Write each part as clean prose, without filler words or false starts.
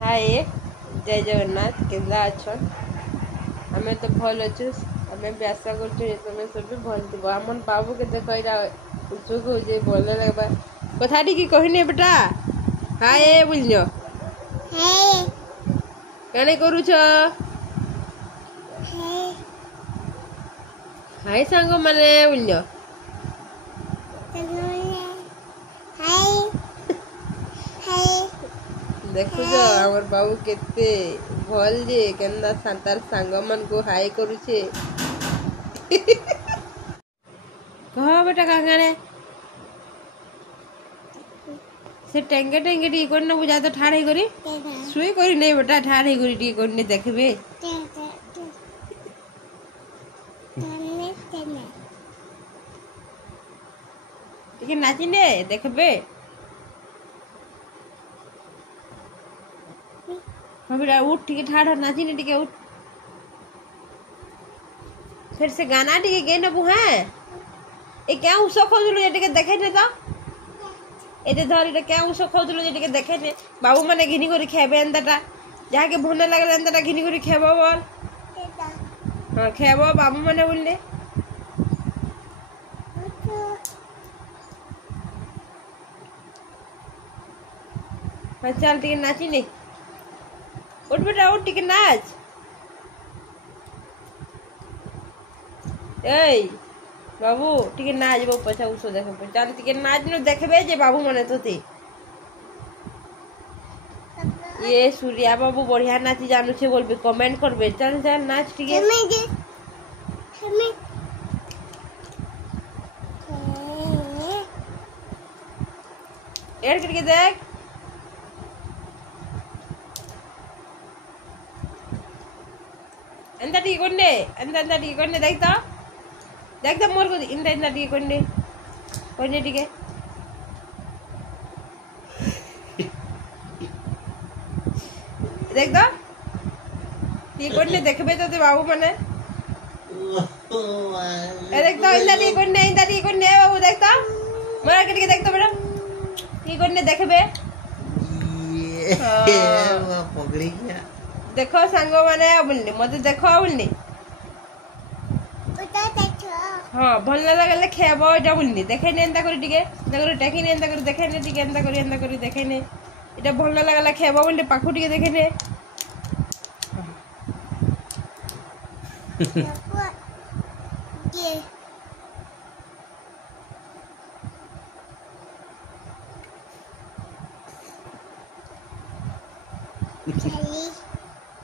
हाय जय जगन्नाथ केन्दा अछन आमे तो भल अच्छु आमे भी आशा करछु तुम सब भल थी आमन बाबू के देख उत्सुक हो जे भल लगबा कथा टी की कहने बेटा हाय बुझो हाय कने करू छ हाय सांग माने बुझो देखु जो हमर बाबू केते भल जे केन्दा तार सांग मन को हाय करू छे कह बेटा कांगाने से टेंगे टेंगे टी कोन बुझा तो ठाड़े करी सुई करी नहीं बेटा ठाड़े करी टी कोन देखबे टिके नाची ने देखबे हाँ बेटा उठ टिके ठाड़ नाची ने टिके उठ फिर से गाना टिके गे नबु हैं ए क्या उसो खोजलु जे टिके देखे ने तो एते धरी रे क्या उसो खोजलु जे टिके देखे ने बाबू माने घिनी करी खेबे एंदाटा जाके भने लागले एंदाटा घिनी करी खेबो बोल हां खेबो बाबू माने बोलले हाँ चल टिके नाची ने उठ बेटा उठ टिके नाच ए बाबू टिके नाच बो पछा उसो देखबे चल टिके नाच न देखबे जे बाबू माने तोते ये सूर्या बाबू बढ़िया नाची जानू छे बोलबे कमेंट करबे चल चल नाच टिके एड करके देख अंदर टी कोन्ने अंदर टी कोन्ने देख तो मोर को इंदा टी कोन्ने टिके देख तो टी कोन्ने देखबे तो ते बाबू माने ए देख तो इंदा टी कोन्ने बाबू देख तो मोर के देख तो बेटा टी कोन्ने देखबे ये पगड़ी गया देखो सांग माने बोलनी मते देखो बोलनी हाँ भल ना लगले खेबो एटा बोलनी देखे ने एंदा करी टिके एंदा करी टेकी ने एंदा करी देखे ने टिके एंदा करी देखे ने एटा भल ना लगला खेबो बोलनी पाखु टिके देखे ने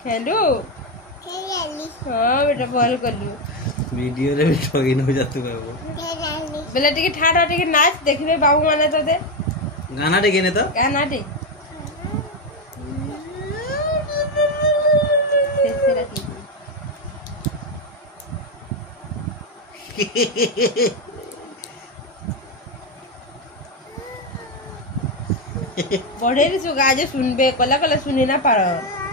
खेलू हाँ बेटा बॉल करलू वीडियो रे भी ठगी न जातु बाबू बेला टिके ठाड़ा टिके नाच देखबे बाबू माने तो दे गाना टे गेने तो गाना टे बढ़े रे सुगा जे सुनबे कला कला सुनी ना पारो